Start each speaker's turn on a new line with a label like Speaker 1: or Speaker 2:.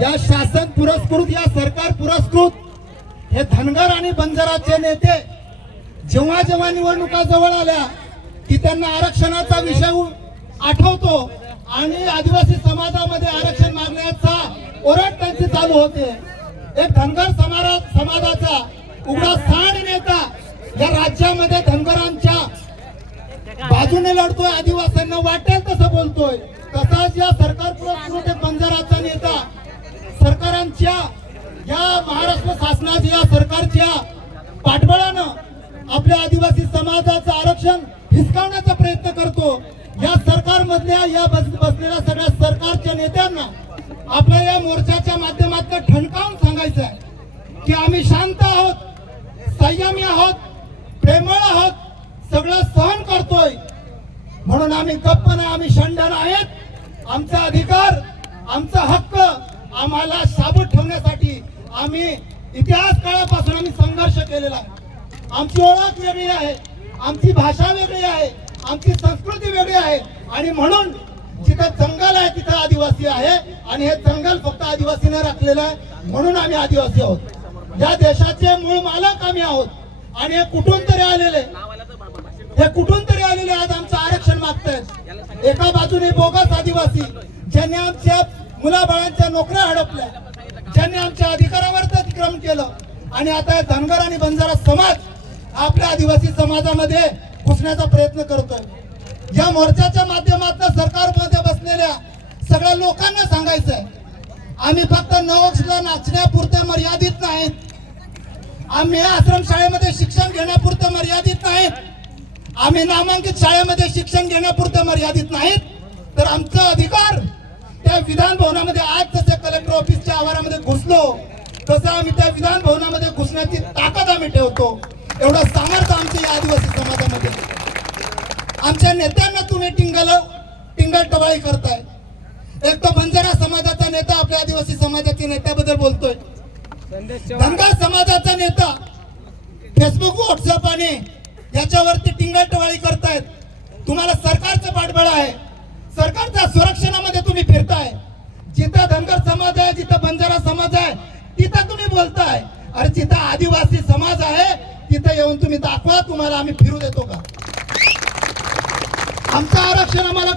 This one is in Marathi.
Speaker 1: या शासन पुरस्कृत या सरकार पुरस्कृत हे धनगर आणि बंजाराचे नेते जेव्हा जेव्हा निवडणुका जवळ आल्या की त्यांना आरक्षणाचा विषय आठवतो आणि आदिवासी समाजामध्ये आरक्षण मागण्याचा ओरड त्यांची चालू होते. एक धनगर समाज समाजाचा उघडा सांड नेता या राज्यामध्ये धनगरांच्या बाजूने लढतोय आदिवासींना वाटेल तसं बोलतोय. तसाच या सरकार पुरस्कृत बंजाराचा नेता सरकारांच्या या महाराष्ट्र शासनाच्या या सरकारच्या पाठबळानं आपल्या आदिवासी समाजाचं आरक्षण हिसकावण्याचा प्रयत्न करतो. या सरकारमधल्या या बस बसलेल्या सगळ्या सरकारच्या नेत्यांना आपल्या या मोर्चाच्या माध्यमातून ठणकावून सांगायचं आहे की आम्ही शांत आहोत संयमी आहोत प्रेमळ आहोत सगळं सहन करतोय. म्हणून आम्ही गप्प नाही आम्ही शंडन आहेत आमचा अधिकार आमचा हक्क आम्हाला साबूत ठेवण्यासाठी आम्ही इतिहास काळापासून आम्ही संघर्ष केलेला आहे. आमची ओळख वेगळी आहे आमची भाषा वेगळी आहे आमची संस्कृती वेगळी आहे. आणि म्हणून जिथं जंगल आहे तिथं आदिवासी आहे. आणि हे जंगल फक्त आदिवासीने राखलेलं आहे. म्हणून आम्ही आदिवासी आहोत. या देशाचे मूळ मालक आम्ही आहोत. आणि हे कुठून तरी आलेले हे कुठून तरी आलेले आज आमचं आरक्षण मागतायत. एका बाजूने बोगस आदिवासी ज्यांनी आमच्या मुलाबाळांच्या नोकऱ्या हडपल्या. ज्यांनी आमच्या अधिकारावर अतिक्रम केलं. आणि आता धनगर आणि बंजारा समाज आपल्या आदिवासी समाजामध्ये घुसण्याचा प्रयत्न करतोय. या मोर्चाच्या माध्यमातून सरकारमध्ये बसलेल्या सगळ्या लोकांना सांगायचं आहे आम्ही फक्त नवक्षला नाचण्यापुरत्या मर्यादित नाहीत. आम्ही आश्रमशाळेमध्ये शिक्षण घेण्यापुरतं मर्यादित नाहीत. आम्ही नामांकित शाळेमध्ये शिक्षण घेण्यापुरतं मर्यादित नाहीत. तर आमचा अधिकार त्या विधान भवनामध्ये आज जसे कलेक्टर ऑफिसच्या आवारामध्ये घुसलो तसं आम्ही त्या विधान भवनामध्ये घुसण्याची ताकद आम्ही ठेवतो. एवढं सामर्थ्य आमच्या या आदिवासी समाजामध्ये आमच्या नेत्यांना तुम्ही टिंगल टिंगल टवाळी करताय. एक तो बंजारा समाजाचा नेता आपल्या आदिवासी समाजाच्या नेत्याबद्दल बोलतोय. धनगर समाजाचा नेता फेसबुक व्हॉट्सअप आणि याच्यावरती टिंगलटवाळी करतायत. तुम्हाला सरकारचं पाठबळ जिथं आदिवासी समाज आहे तिथं येऊन तुम्ही दाखवा तुम्हाला आम्ही फिरू देतो का? आमचं आरक्षण आम्हाला